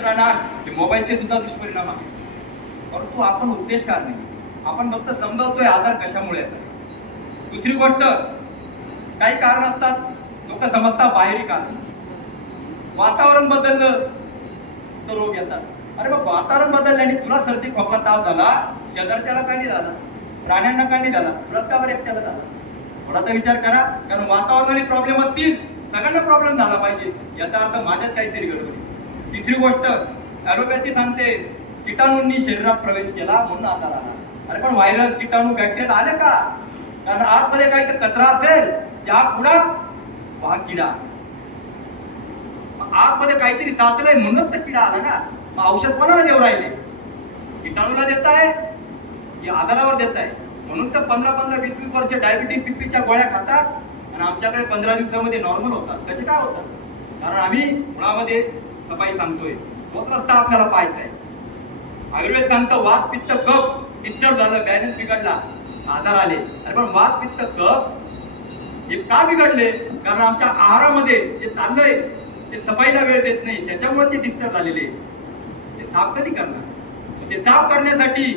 मित्रांना हे मोबाईलचे सुद्धा दुष्परिणाम आहेत. परंतु आपण उद्देश का नाही? आपण फक्त समजावतोय आधार कशामुळे येतात. दुसरी गोष्ट काही कारण असतात लोक समजतात बाहेरी कारण वातावरण बदललं तर रोग येतात. अरे मग वातावरण बदलल्याने तुला सर्दी खोकला ताप झाला शेजारच्याला काही नाही झाला प्राण्यांना काही नाही झाला तुला का बरं एकट्याला झाला? थोडासा विचार करा कारण वातावरणाने प्रॉब्लेम असतील सगळ्यांना प्रॉब्लेम झाला पाहिजे. याचा अर्थ माझ्यात काहीतरी गडबड तिसरी गोष्ट ॲलोपॅथी सांगते किटाणूंनी शरीरात प्रवेश केला म्हणून आजार आला अरे पण व्हायरस किटाणू बॅक्टेरिया आले का? कारण आतमध्ये काही तर कचरा असेल ज्या पुढा हा किडा. आतमध्ये काहीतरी साचलंय म्हणूनच तर किडा आला ना. मग औषध कोणाला देऊ राहिले? किटाणूला देत आहे? की आजारावर देत आहे? म्हणून तर पंधरा पंधरा वीस वीस वर्ष डायबिटीस बीपीच्या गोळ्या खातात. आणि आमच्याकडे पंधरा दिवसामध्ये नॉर्मल होतात. कसे काय होतात? कारण आम्ही मुळामध्ये सफाई सांगतोय. तोच रस्ता आपल्याला पाहायचा आहे. आयुर्वेद सांगतो वात पित्त कप डिस्टर्ब झालं बॅलन्स बिघडला. आजार आले. अरे पण वात पित्त कप हे का बिघडले? कारण आमच्या आहारामध्ये जे चाललंय ते सफाईला वेळ देत नाही. त्याच्यामुळे ते डिस्टर्ब झालेले ते साफ कधी करणार? ते साफ करण्यासाठी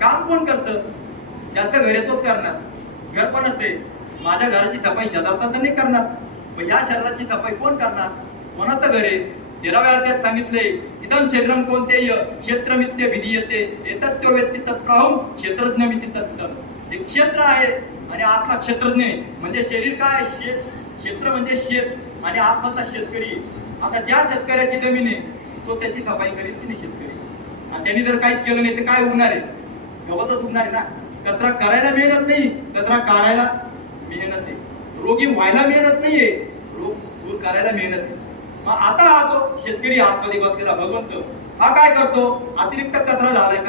काम कोण करतं? जास्त घर येतोच करणार. घर पण असते. माझ्या घराची सफाई शेजारचा तर नाही करणार. पण या शरीराची सफाई कोण करणार? कोणाचं घर आहे? तेराव्या अध्यात सांगितले इदम शरीरम कोणते क्षेत्रमित्य विधी येते येतात तो व्यक्ती तत्प्राहून क्षेत्रज्ञ मिती तत्त हे क्षेत्र आहे आणि आतला क्षेत्रज्ञ आहे. म्हणजे शरीर काय? आहे? शेत क्षेत्र म्हणजे शेत आणि आतमधला शेतकरी आता ज्या शेतकऱ्याची जमीन आहे तो त्याची सफाई करेल तिने शेतकरी. आणि त्यांनी जर काहीच केलं नाही तर काय उगणार आहे? गवतच उगणार आहे ना? कचरा करायला मेहनत नाही कचरा काढायला मेहनत आहे रोगी व्हायला मेहनत नाहीये रोग दूर करायला मेहनत आहे मग आता हा जो शेतकरी आतमध्ये बसलेला भगवंत हा काय करतो? अतिरिक्त कचरा झालाय का?